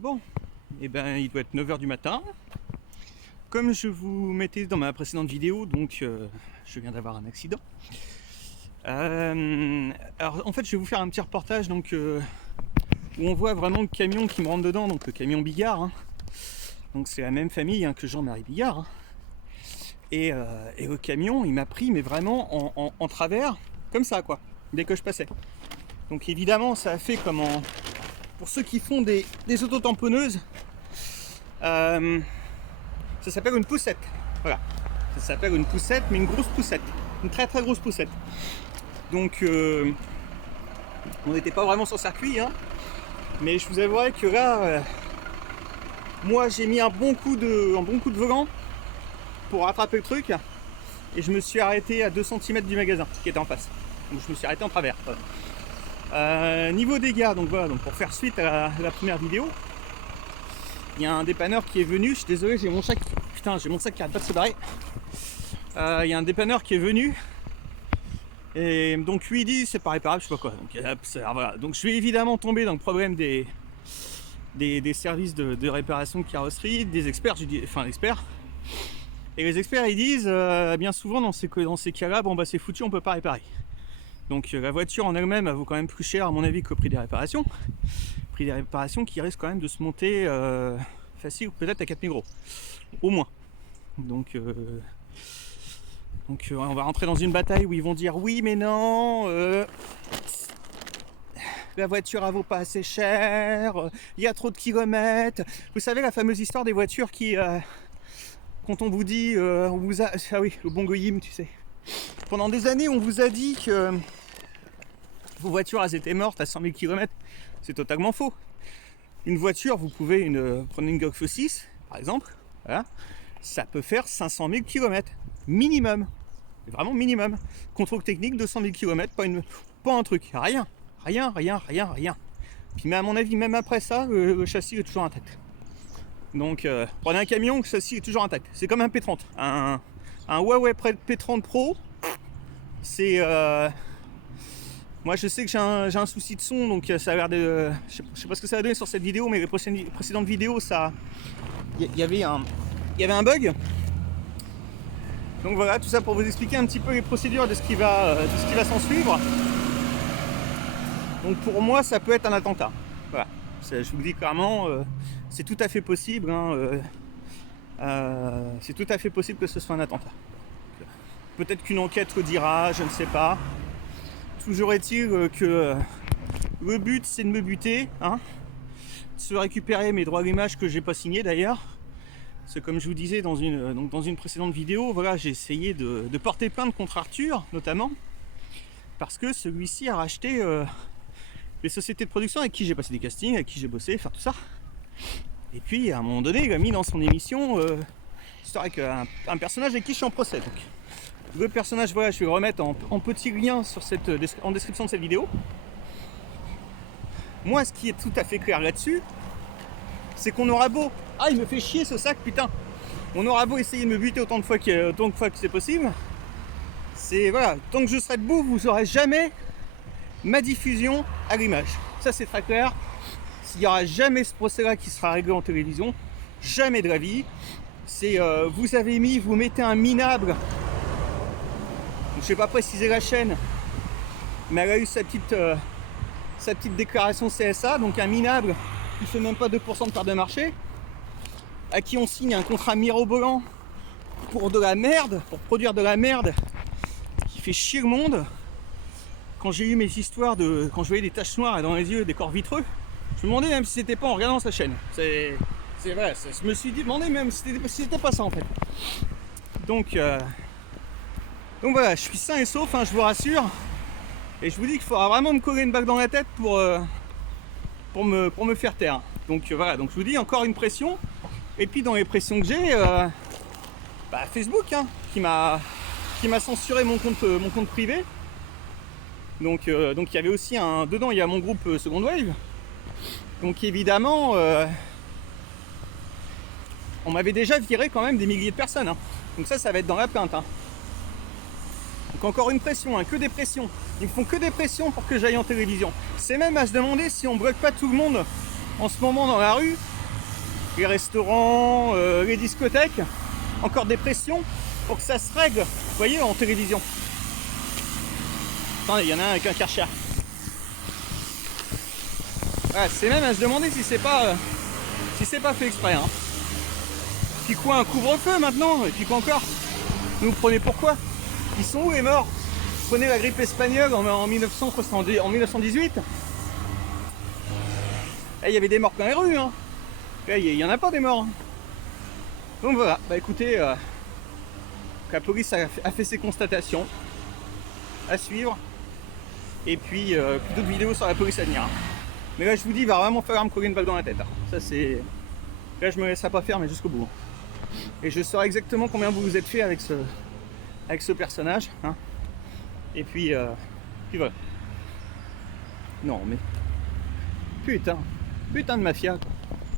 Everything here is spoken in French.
Bon, et ben il doit être 9 h du matin. Comme je vous mettais dans ma précédente vidéo, donc je viens d'avoir un accident. Alors en fait je vais vous faire un petit reportage donc, où on voit vraiment le camion qui me rentre dedans, donc le camion Bigard. Hein. Donc c'est la même famille que Jean-Marie Bigard. Hein. Et le camion il m'a pris mais vraiment en travers, comme ça quoi, dès que je passais. Donc évidemment ça a fait comme pour ceux qui font des autotamponneuses, ça s'appelle une poussette. Voilà, ça s'appelle une poussette, mais une grosse poussette, une très très grosse poussette. Donc on n'était pas vraiment sur circuit, hein, mais je vous avouerai que là, moi j'ai mis un bon coup de volant pour rattraper le truc, et je me suis arrêté à 2 cm du magasin qui était en face. Donc je me suis arrêté en travers. Voilà. Niveau dégâts, donc voilà, donc pour faire suite à la première vidéo, il y a un dépanneur qui est venu. Je suis désolé, j'ai mon sac. Putain, j'ai mon sac qui arrête pas de se barrer. Il y a un dépanneur qui est venu. Et donc lui il dit c'est pas réparable, je sais pas quoi. Donc, voilà. Donc je vais évidemment tomber dans le problème des services de réparation de carrosserie, des experts, enfin experts. Et les experts ils disent bien souvent dans ces cas-là, bon bah c'est foutu, on peut pas réparer. Donc la voiture en elle-même elle vaut quand même plus cher à mon avis qu'au prix des réparations. Prix des réparations qui risque quand même de se monter facile peut-être à 4 000 €. Au moins. Donc on va rentrer dans une bataille où ils vont dire oui mais non, la voiture elle vaut pas assez cher, il y a trop de kilomètres. Vous savez la fameuse histoire des voitures qui, quand on vous dit, on vous a... Ah oui, le bon goyim, tu sais. Pendant des années on vous a dit que vos voitures elles étaient mortes à 100 000 km. C'est totalement faux. Une voiture, vous pouvez prenez une Golf 6 par exemple, voilà, ça peut faire 500 000 km minimum. Vraiment minimum. Contrôle technique, 200 000 km, pas un truc, rien. Puis mais à mon avis, même après ça, le châssis est toujours intact. Donc prenez un camion, le châssis est toujours intact. C'est comme un P30. Un Huawei P30 Pro, c'est... Moi je sais que j'ai un souci de son, donc ça a l'air de... Je sais pas ce que ça va donner sur cette vidéo, mais les précédentes vidéos, ça... Il y avait un bug. Donc voilà, tout ça pour vous expliquer un petit peu les procédures de ce qui va s'en suivre. Donc pour moi, ça peut être un attentat. Voilà, je vous le dis clairement, c'est tout à fait possible. Hein, c'est tout à fait possible que ce soit un attentat. Peut-être qu'une enquête le dira, je ne sais pas. Toujours est-il que le but, c'est de me buter, hein, de se récupérer mes droits à l'image que j'ai pas signés d'ailleurs. C'est comme je vous disais dans une précédente vidéo, voilà, j'ai essayé de porter plainte contre Arthur, notamment, parce que celui-ci a racheté les sociétés de production avec qui j'ai passé des castings, avec qui j'ai bossé, enfin tout ça. Et puis à un moment donné, il a mis dans son émission histoire avec un personnage avec qui je suis en procès. Donc, le personnage, voilà, je vais le remettre en petit lien en description de cette vidéo. Moi, ce qui est tout à fait clair là-dessus, c'est qu'on aura beau... Ah, il me fait chier ce sac, putain. On aura beau essayer de me buter autant de fois que c'est possible. C'est, voilà, tant que je serai debout, vous n'aurez jamais ma diffusion à l'image. Ça, c'est très clair. Il n'y aura jamais ce procès-là qui sera réglé en télévision. Jamais de la vie. C'est, vous mettez un minable. Je ne vais pas préciser la chaîne, mais elle a eu sa petite déclaration CSA, donc un minable qui ne fait même pas 2% de part de marché, à qui on signe un contrat mirobolant pour de la merde, pour produire de la merde qui fait chier le monde. Quand j'ai eu mes histoires quand je voyais des taches noires dans les yeux, des corps vitreux, je me demandais même si c'était pas en regardant sa chaîne. C'est vrai, je me suis demandé même si c'était pas ça en fait. Donc voilà, je suis sain et sauf, hein, je vous rassure. Et je vous dis qu'il faudra vraiment me coller une balle dans la tête pour me faire taire. Donc voilà, donc je vous dis encore une pression. Et puis dans les pressions que j'ai, Facebook, hein, qui m'a censuré mon compte privé. Donc il y avait aussi dedans il y a mon groupe Second Wave. Donc évidemment, on m'avait déjà viré quand même des milliers de personnes. Hein. Donc ça va être dans la plainte. Hein. Donc encore une pression, hein, que des pressions. Ils me font que des pressions pour que j'aille en télévision. C'est même à se demander si on bloque pas tout le monde en ce moment dans la rue les restaurants, les discothèques, encore des pressions pour que ça se règle, vous voyez, en télévision. Attendez, il y en a un avec un Karcher. Ouais, c'est même à se demander si c'est pas fait exprès. Hein. Puis quoi, un couvre-feu maintenant? Et puis quoi encore? Vous prenez pourquoi? Ils sont où les morts? Vous prenez la grippe espagnole en 1918. Il y avait des morts dans les rues. Hein. Il n'y en a pas des morts. Donc voilà, bah écoutez, la police a fait ses constatations à suivre. Et puis d'autres vidéos sur la police à venir. Mais là je vous dis, il va vraiment falloir me coller une balle dans la tête. Hein. Ça c'est. Là je me laisserai pas faire, mais jusqu'au bout. Et je saurai exactement combien vous vous êtes fait avec ce personnage. Hein. Et puis voilà. Non mais. Putain de mafia quoi.